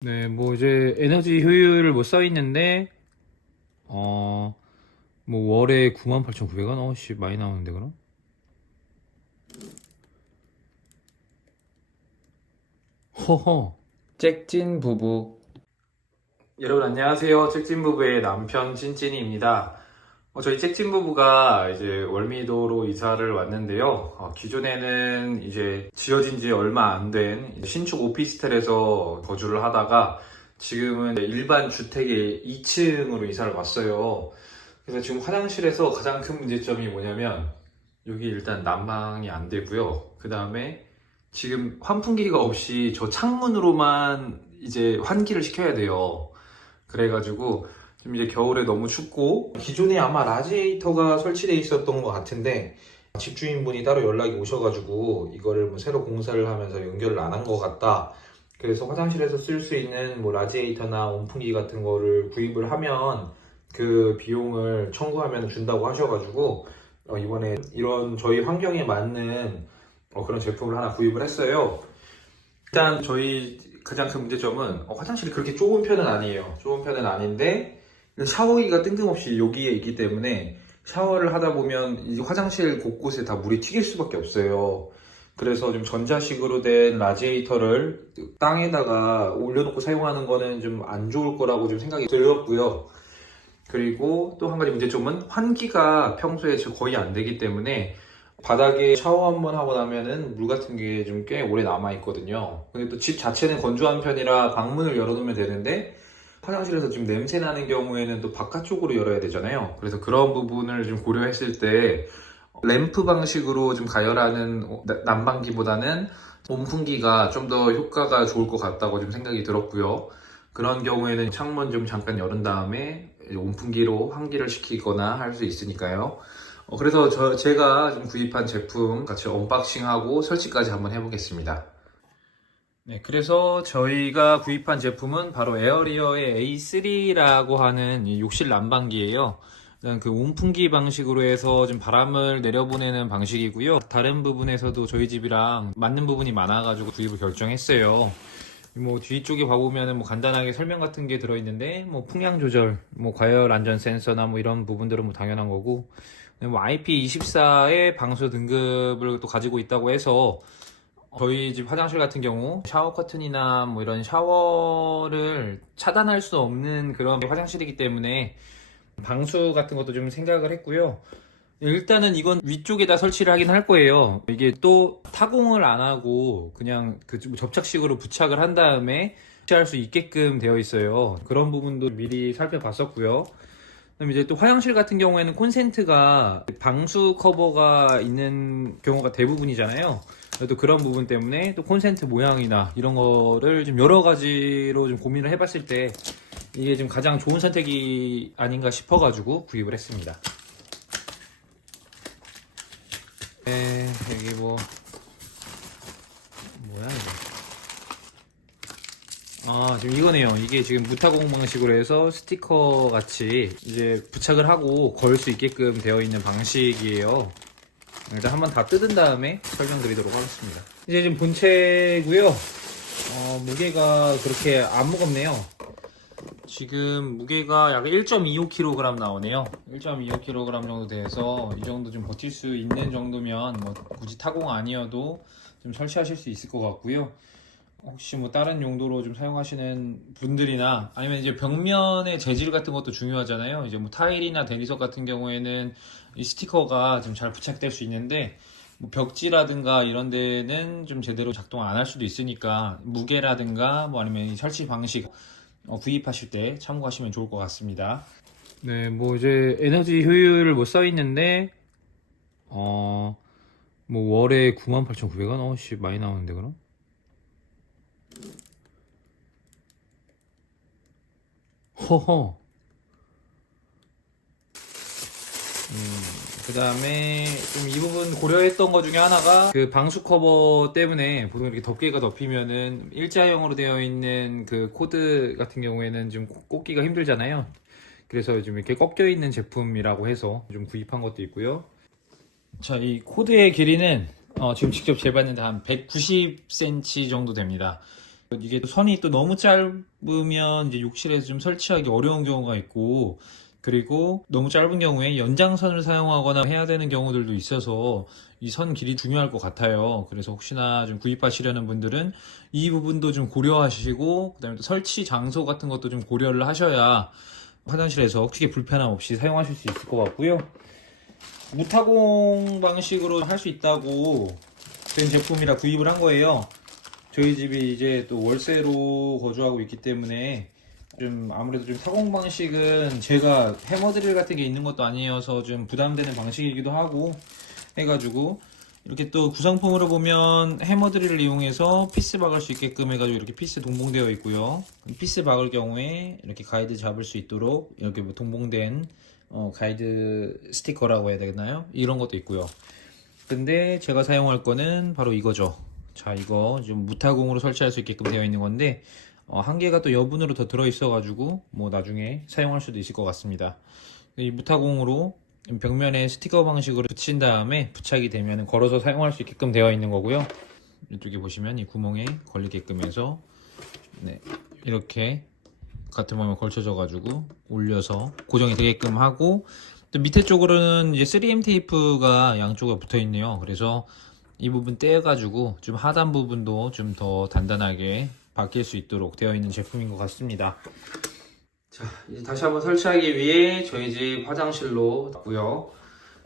네, 뭐 이제 에너지 효율을 뭐 써 있는데 뭐 월에 98,900원? 어씨 많이 나오는데 그럼? 허허. 잭진 부부. 여러분 안녕하세요. 잭진 부부의 남편 찐찐이입니다. 저희 잭진 부부가 이제 월미도로 이사를 왔는데요. 기존에는 이제 지어진 지 얼마 안 된 신축 오피스텔에서 거주를 하다가 지금은 일반 주택의 2층으로 이사를 왔어요. 그래서 지금 화장실에서 가장 큰 문제점이 뭐냐면 여기 일단 난방이 안 되고요. 그 다음에 지금 환풍기가 없이 저 창문으로만 이제 환기를 시켜야 돼요. 그래가지고 좀 이제 겨울에 너무 춥고 기존에 아마 라지에이터가 설치되어 있었던 것 같은데 집주인분이 따로 연락이 오셔가지고 이거를 뭐 새로 공사를 하면서 연결을 안 한 것 같다. 그래서 화장실에서 쓸 수 있는 뭐 라지에이터나 온풍기 같은 거를 구입을 하면 그 비용을 청구하면 준다고 하셔가지고 이번에 이런 저희 환경에 맞는 그런 제품을 하나 구입을 했어요. 일단 저희 가장 큰 문제점은 화장실이 그렇게 좁은 편은 아니에요. 좁은 편은 아닌데 샤워기가 뜬금없이 여기에 있기 때문에 샤워를 하다 보면 이 화장실 곳곳에 다 물이 튀길 수밖에 없어요. 그래서 좀 전자식으로 된 라지에이터를 땅에다가 올려놓고 사용하는 거는 좀 안 좋을 거라고 좀 생각이 들었고요. 그리고 또 한 가지 문제점은 환기가 평소에 거의 안 되기 때문에 바닥에 샤워 한번 하고 나면은 물 같은 게 좀 꽤 오래 남아 있거든요. 근데 또 집 자체는 건조한 편이라 방문을 열어놓으면 되는데 화장실에서 지금 냄새 나는 경우에는 또 바깥쪽으로 열어야 되잖아요. 그래서 그런 부분을 좀 고려했을 때 램프 방식으로 좀 가열하는 난방기보다는 온풍기가 좀 더 효과가 좋을 것 같다고 좀 생각이 들었고요. 그런 경우에는 창문 좀 잠깐 열은 다음에 온풍기로 환기를 시키거나 할 수 있으니까요. 그래서 제가 좀 구입한 제품 같이 언박싱하고 설치까지 한번 해보겠습니다. 네, 그래서 저희가 구입한 제품은 바로 에어리어의 A3라고 하는 이 욕실 난방기예요. 일단 그 온풍기 방식으로 해서 좀 바람을 내려보내는 방식이고요. 다른 부분에서도 저희 집이랑 맞는 부분이 많아가지고 구입을 결정했어요. 뭐 뒤쪽에 봐보면은 뭐 간단하게 설명 같은 게 들어있는데 뭐 풍량 조절, 뭐 과열 안전 센서나 뭐 이런 부분들은 뭐 당연한 거고, 뭐 IP24의 방수 등급을 또 가지고 있다고 해서 저희 집 화장실 같은 경우 샤워 커튼이나 뭐 이런 샤워를 차단할 수 없는 그런 화장실이기 때문에 방수 같은 것도 좀 생각을 했고요. 일단은 이건 위쪽에다 설치를 하긴 할 거예요. 이게 또 타공을 안 하고 그냥 그 접착식으로 부착을 한 다음에 설치할 수 있게끔 되어 있어요. 그런 부분도 미리 살펴봤었고요. 그다음에 이제 또 화장실 같은 경우에는 콘센트가 방수 커버가 있는 경우가 대부분이잖아요. 또 그런 부분 때문에 또 콘센트 모양이나 이런 거를 좀 여러 가지로 좀 고민을 해봤을 때 이게 좀 가장 좋은 선택이 아닌가 싶어가지고 구입을 했습니다. 네, 여기 뭐야 이거? 지금 이거네요. 이게 지금 무타공 방식으로 해서 스티커 같이 이제 부착을 하고 걸 수 있게끔 되어 있는 방식이에요. 일단 한번 다 뜯은 다음에 설명드리도록 하겠습니다. 이제 지금 본체고요. 무게가 그렇게 안 무겁네요. 지금 무게가 약 1.25kg 나오네요. 1.25kg 정도 돼서 이 정도 좀 버틸 수 있는 정도면 뭐 굳이 타공 아니어도 좀 설치하실 수 있을 것 같고요. 혹시 뭐 다른 용도로 좀 사용하시는 분들이나 아니면 이제 벽면의 재질 같은 것도 중요하잖아요. 이제 뭐 타일이나 대리석 같은 경우에는 이 스티커가 좀 잘 부착될 수 있는데 뭐 벽지라든가 이런 데는 좀 제대로 작동 안 할 수도 있으니까 무게라든가 뭐 아니면 이 설치 방식 구입하실 때 참고하시면 좋을 것 같습니다. 네, 뭐 이제 에너지 효율을 뭐 써 있는데 뭐 월에 98,900원? 어씨 많이 나오는데 그럼? 허허. 그 다음에 좀 이 부분 고려했던 것 중에 하나가 그 방수 커버 때문에 보통 이렇게 덮개가 덮이면은 일자형으로 되어 있는 그 코드 같은 경우에는 좀 꽂기가 힘들잖아요. 그래서 좀 이렇게 꺾여 있는 제품이라고 해서 좀 구입한 것도 있고요. 자, 이 코드의 길이는 지금 직접 재봤는데 한 190cm 정도 됩니다. 이게 또 선이 또 너무 짧으면 이제 욕실에서 좀 설치하기 어려운 경우가 있고, 그리고 너무 짧은 경우에 연장선을 사용하거나 해야 되는 경우들도 있어서 이 선 길이 중요할 것 같아요. 그래서 혹시나 좀 구입하시려는 분들은 이 부분도 좀 고려하시고, 그다음에 또 설치 장소 같은 것도 좀 고려를 하셔야 화장실에서 크게 불편함 없이 사용하실 수 있을 것 같고요. 무타공 방식으로 할 수 있다고 된 제품이라 구입을 한 거예요. 저희 집이 이제 또 월세로 거주하고 있기 때문에 좀 아무래도 좀 타공 방식은 제가 해머드릴 같은 게 있는 것도 아니어서 좀 부담되는 방식이기도 하고 해가지고, 이렇게 또 구성품으로 보면 해머드릴을 이용해서 피스 박을 수 있게끔 해가지고 이렇게 피스 동봉되어 있고요. 피스 박을 경우에 이렇게 가이드 잡을 수 있도록 이렇게 뭐 동봉된 가이드 스티커라고 해야 되나요? 이런 것도 있고요. 근데 제가 사용할 거는 바로 이거죠. 자, 이거 좀 무타공으로 설치할 수 있게끔 되어 있는 건데, 한 개가 또 여분으로 더 들어있어 가지고 뭐 나중에 사용할 수도 있을 것 같습니다. 이 무타공으로 벽면에 스티커 방식으로 붙인 다음에 부착이 되면 걸어서 사용할 수 있게끔 되어 있는 거고요. 이쪽에 보시면 이 구멍에 걸리게끔 해서 네, 이렇게 같은 방향에 걸쳐져 가지고 올려서 고정이 되게끔 하고, 또 밑에 쪽으로는 이제 3M 테이프가 양쪽에 붙어 있네요. 그래서 이 부분 떼어 가지고 좀 하단 부분도 좀 더 단단하게 바뀔 수 있도록 되어 있는 제품인 것 같습니다. 자, 이제 다시 한번 설치하기 위해 저희 집 화장실로 왔고요.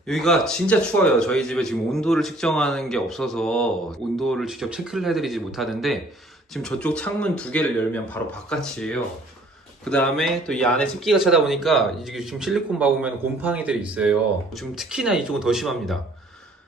여기가 진짜 추워요. 저희 집에 지금 온도를 측정하는 게 없어서 온도를 직접 체크를 해드리지 못하는데, 지금 저쪽 창문 두 개를 열면 바로 바깥이에요. 그 다음에 또 이 안에 습기가 차다 보니까 이게 지금 실리콘 박으면 곰팡이들이 있어요. 지금 특히나 이쪽은 더 심합니다.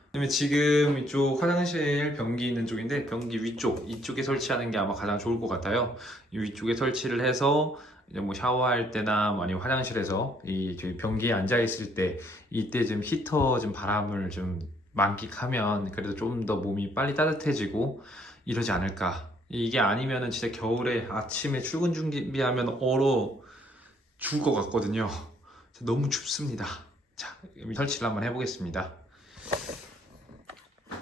그다음에 지금 이쪽 화장실 변기 있는 쪽인데, 변기 위쪽 이쪽에 설치하는 게 아마 가장 좋을 것 같아요. 이 위쪽에 설치를 해서 이제 뭐 샤워할 때나 뭐 아니면 화장실에서 이 저희 변기에 앉아 있을 때 이때 좀 히터 좀 바람을 좀 만끽하면 그래도 좀 더 몸이 빨리 따뜻해지고 이러지 않을까. 이게 아니면은 진짜 겨울에 아침에 출근 준비하면 얼어 죽을 것 같거든요. 너무 춥습니다. 자, 설치를 한번 해보겠습니다.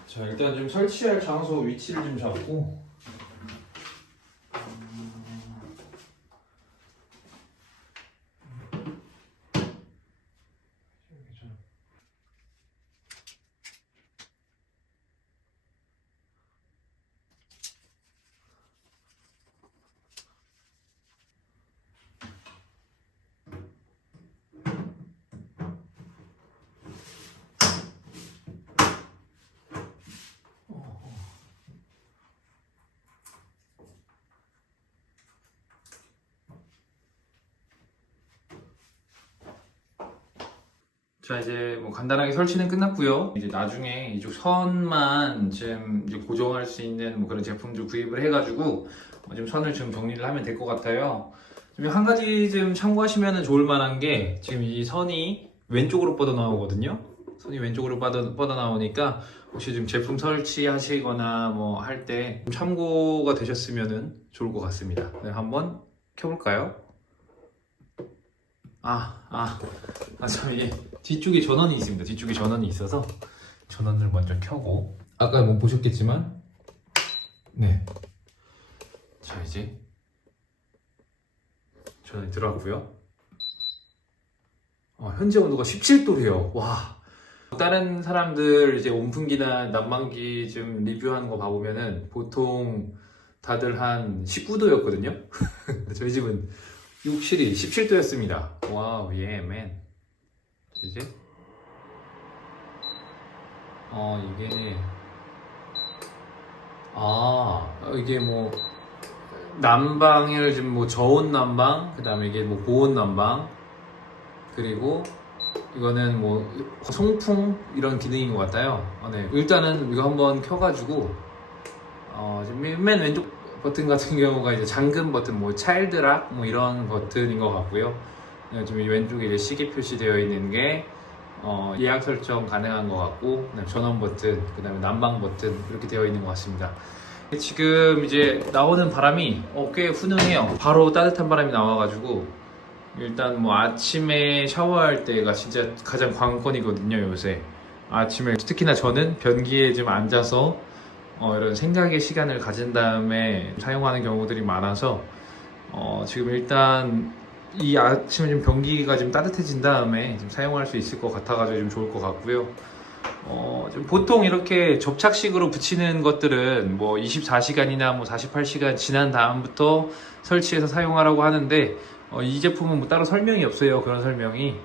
자, 일단 좀 설치할 장소 위치를 좀 잡고, 자, 이제 뭐 간단하게 설치는 끝났고요. 이제 나중에 이쪽 선만 좀 이제 고정할 수 있는 뭐 그런 제품들 구입을 해가지고 좀 선을 좀 정리를 하면 될 것 같아요. 좀 한 가지 좀 참고하시면 좋을 만한 게, 지금 이 선이 왼쪽으로 뻗어 나오거든요. 선이 왼쪽으로 뻗어 나오니까 혹시 좀 제품 설치하시거나 뭐 할 때 참고가 되셨으면 좋을 것 같습니다. 네, 한번 켜볼까요? 참, 이게 뒤쪽에 전원이 있습니다. 뒤쪽에 전원이 있어서 전원을 먼저 켜고, 아까 뭐 보셨겠지만, 네. 자, 이제 전원이 들어갔고요. 현재 온도가 17도래요. 와. 다른 사람들 이제 온풍기나 난방기 좀 리뷰하는 거 봐보면은 보통 다들 한 19도였거든요. 저희 집은 욕실이 17도였습니다. 와우, 예, 맨. 이제 이게 이게 뭐 난방을 지금 뭐 저온 난방, 그 다음에 이게 뭐 고온 난방, 그리고 이거는 뭐 송풍 이런 기능인 것 같아요. 네. 일단은 이거 한번 켜가지고 지금 맨 왼쪽 버튼 같은 경우가 이제 잠금 버튼, 뭐 차일드락 뭐 이런 버튼인 것 같고요. 지금 왼쪽에 이제 시계 표시되어 있는 게 예약 설정 가능한 것 같고, 전원 버튼, 그 다음에 난방 버튼 이렇게 되어 있는 것 같습니다. 지금 이제 나오는 바람이 꽤 훈훈해요. 바로 따뜻한 바람이 나와가지고, 일단 뭐 아침에 샤워할 때가 진짜 가장 관건이거든요. 요새 아침에 특히나 저는 변기에 좀 앉아서 이런 생각의 시간을 가진 다음에 사용하는 경우들이 많아서 지금 일단 이 아침에 좀 변기가 좀 따뜻해진 다음에 좀 사용할 수 있을 것 같아가지고 좀 좋을 것 같고요. 좀 보통 이렇게 접착식으로 붙이는 것들은 뭐 24시간이나 뭐 48시간 지난 다음부터 설치해서 사용하라고 하는데 이 제품은 뭐 따로 설명이 없어요. 그런 설명이.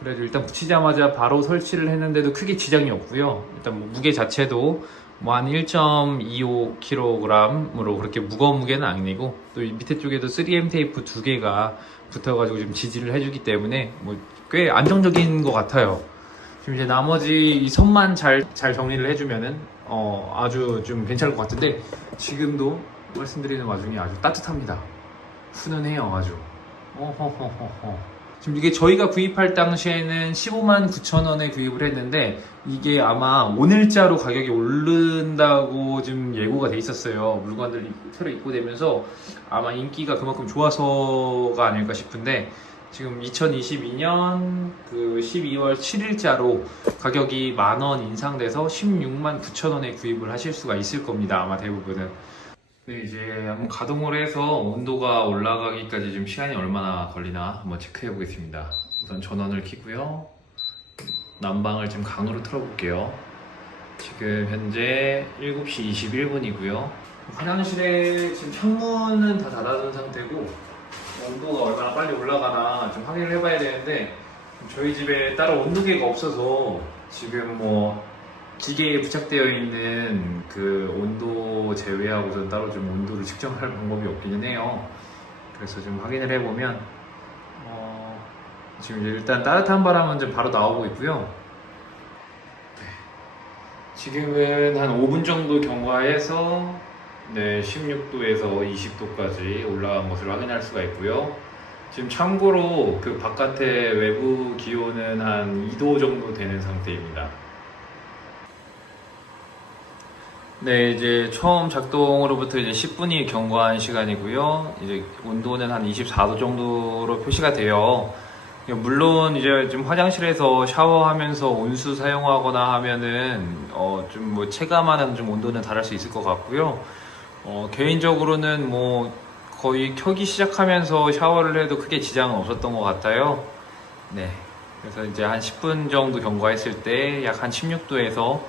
그래도 일단 붙이자마자 바로 설치를 했는데도 크게 지장이 없고요. 일단 뭐 무게 자체도 뭐 한 1.25kg으로 그렇게 무거운 무게는 아니고 또 이 밑에 쪽에도 3M 테이프 2개가 붙어가지고 좀 지지를 해주기 때문에 뭐 꽤 안정적인 것 같아요. 지금 이제 나머지 이 선만 잘 정리를 해주면은 아주 좀 괜찮을 것 같은데 지금도 말씀드리는 와중에 아주 따뜻합니다. 훈훈해요 아주. 지금 이게 저희가 구입할 당시에는 15만 9천 원에 구입을 했는데 이게 아마 오늘자로 가격이 오른다고 좀 예고가 돼 있었어요. 물건들 새로 입고되면서 아마 인기가 그만큼 좋아서가 아닐까 싶은데 지금 2022년 그 12월 7일자로 가격이 만원 인상돼서 16만 9천 원에 구입을 하실 수가 있을 겁니다. 아마 대부분은. 네, 이제 한번 가동을 해서 온도가 올라가기까지 좀 시간이 얼마나 걸리나 한번 체크해 보겠습니다. 우선 전원을 켜고요. 난방을 좀 강으로 틀어 볼게요. 지금 현재 7시 21분이고요. 화장실에 지금 창문은 다 닫아둔 상태고 온도가 얼마나 빨리 올라가나 좀 확인을 해봐야 되는데 저희 집에 따로 온도계가 없어서 지금 뭐 기계에 부착되어 있는 그 온도 제외하고선 따로 좀 온도를 측정할 방법이 없기는 해요. 그래서 좀 확인을 해보면 지금 일단 따뜻한 바람은 좀 바로 나오고 있고요. 네. 지금은 한 5분 정도 경과해서 16도에서 20도까지 올라간 것을 확인할 수가 있고요. 지금 참고로 그 바깥의 외부 기온은 한 2도 정도 되는 상태입니다. 네, 이제 처음 작동으로부터 이제 10분이 경과한 시간이고요. 이제 온도는 한 24도 정도로 표시가 돼요. 물론 이제 좀 화장실에서 샤워하면서 온수 사용하거나 하면은 좀 뭐 체감하는 좀 온도는 다를 수 있을 것 같고요. 개인적으로는 뭐 거의 켜기 시작하면서 샤워를 해도 크게 지장은 없었던 것 같아요. 네, 그래서 이제 한 10분 정도 경과했을 때 약 한 16도에서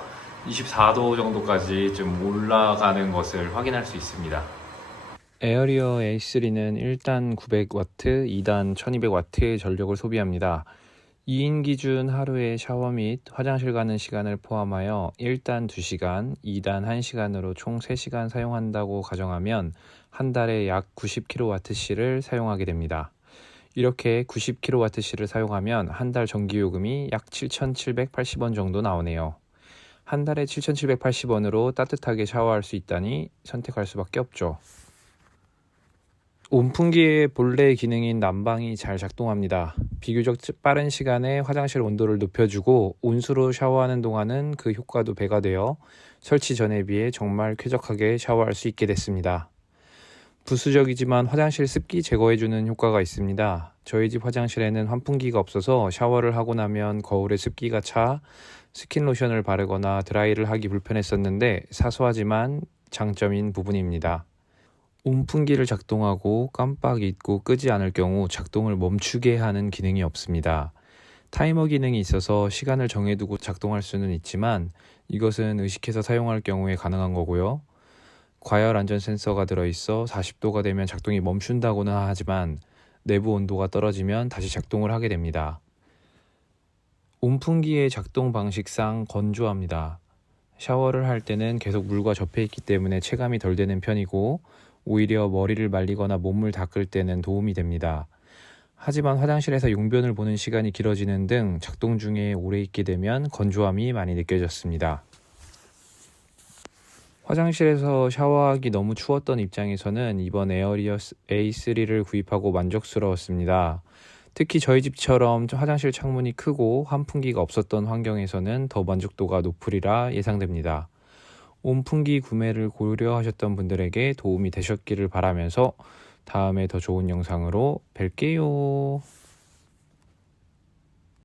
24도 정도까지 좀 올라가는 것을 확인할 수 있습니다. 에어리어 A3는 1단 900W, 2단 1200W의 전력을 소비합니다. 2인 기준 하루에 샤워 및 화장실 가는 시간을 포함하여 1단 2시간, 2단 1시간으로 총 3시간 사용한다고 가정하면 한 달에 약 90kWh를 사용하게 됩니다. 이렇게 90kWh를 사용하면 한 달 전기요금이 약 7,780원 정도 나오네요. 한 달에 7,780원으로 따뜻하게 샤워할 수 있다니 선택할 수밖에 없죠. 온풍기의 본래 기능인 난방이 잘 작동합니다. 비교적 빠른 시간에 화장실 온도를 높여주고 온수로 샤워하는 동안은 그 효과도 배가 되어 설치 전에 비해 정말 쾌적하게 샤워할 수 있게 됐습니다. 부수적이지만 화장실 습기 제거해주는 효과가 있습니다. 저희 집 화장실에는 환풍기가 없어서 샤워를 하고 나면 거울에 습기가 차 스킨로션을 바르거나 드라이를 하기 불편했었는데 사소하지만 장점인 부분입니다. 온풍기를 작동하고 깜빡 잊고 끄지 않을 경우 작동을 멈추게 하는 기능이 없습니다. 타이머 기능이 있어서 시간을 정해두고 작동할 수는 있지만 이것은 의식해서 사용할 경우에 가능한 거고요. 과열 안전 센서가 들어있어 40도가 되면 작동이 멈춘다고는 하지만 내부 온도가 떨어지면 다시 작동을 하게 됩니다. 온풍기의 작동 방식상 건조합니다. 샤워를 할 때는 계속 물과 접해 있기 때문에 체감이 덜 되는 편이고 오히려 머리를 말리거나 몸을 닦을 때는 도움이 됩니다. 하지만 화장실에서 용변을 보는 시간이 길어지는 등 작동 중에 오래 있게 되면 건조함이 많이 느껴졌습니다. 화장실에서 샤워하기 너무 추웠던 입장에서는 이번 에어리어 A3를 구입하고 만족스러웠습니다. 특히 저희 집처럼 화장실 창문이 크고 환풍기가 없었던 환경에서는 더 만족도가 높으리라 예상됩니다. 온풍기 구매를 고려하셨던 분들에게 도움이 되셨기를 바라면서 다음에 더 좋은 영상으로 뵐게요.